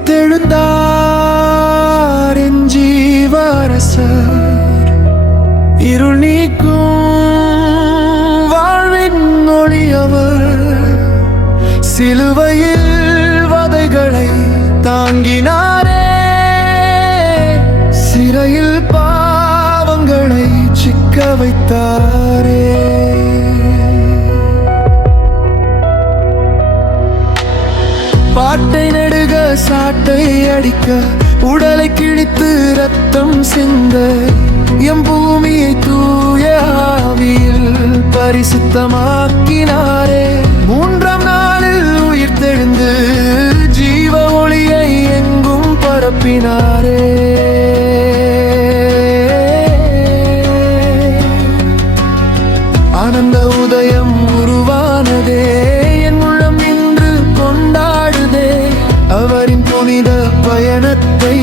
உயிர்த்தெழுந்தார் என் ஜீவரசர். இருள் நீக்கும் வாழ்வின் ஒளியவர். சிலுவையில் வதைகளை தாங்கினாரே, சிறையில் பாவங்களை சிக்க வைத்தாரே. பாட்டை நெடுக சாட்டை அடிக்க, உடலை கிழித்து ரத்தம் சிந்த, எம் பூமியை தூய ஆவியில் பரிசுத்தமாக்கினாரே. மூன்றாம் நாளில் உயிர்த்தெழுந்து ஜீவ ஒளியை எங்கும் பரப்பினாரே. ஆனந்த உதயம் உருவானதே, என் உள்ளம் நின்று கொண்டாடுதே. அவரின் புனித பயணத்தை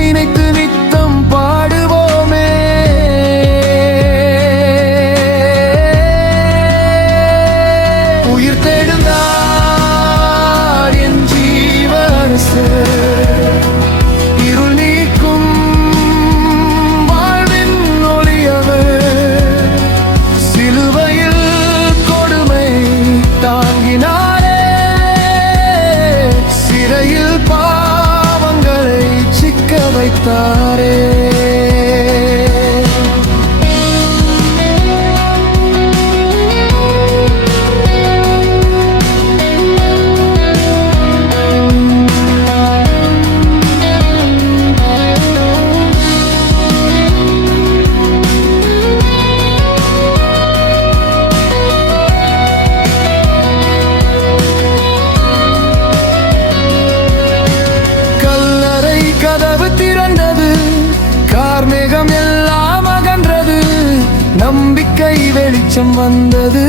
நினைத்து நித்தம் பாடுவோமே. உயிர்த்தெழுந்தார் என் ஜீவரசர். இருள் நீக்கும் வாழ்வின் ஒளியவர். சிலுவையில் கொடுமை தாங்கினாரே, சிறையில் பாவங்களை சிக்க வைத்தாரே. கதவு திறந்தது, கார்மேகம் எல்லாம் அகன்றது. நம்பிக்கை வெளிச்சம் வந்தது,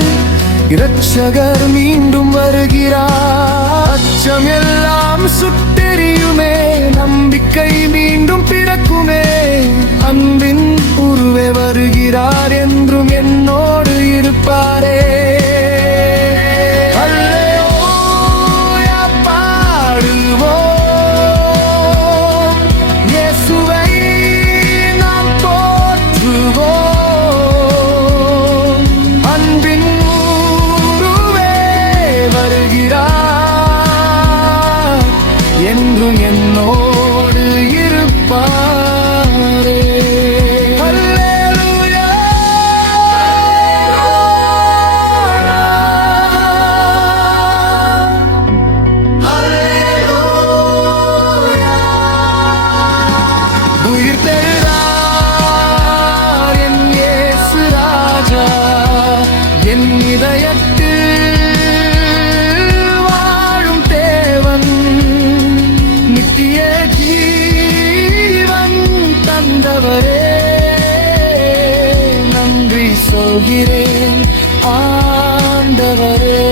இரட்சகர் மீண்டும் வருகிறார். அச்சம் எல்லாம் சுட்டெரியுமே, நம்பிக்கை மீண்டும் பிறக்குமே. அன்பின் உருவே வருகிறார், என்றும் என்னோடு இருப்பாரே. என்றும் என்னோடு இருப்பாரே. அல்லேலூயா, அல்லேலூயா. உயிர்த்தெழுந்தார் என் இயேசு ராஜா, என் இதயத்தில் நித்திய ஜீவன் தந்தவரே. நன்றி சொல்கிறேன் ஆண்டவரே.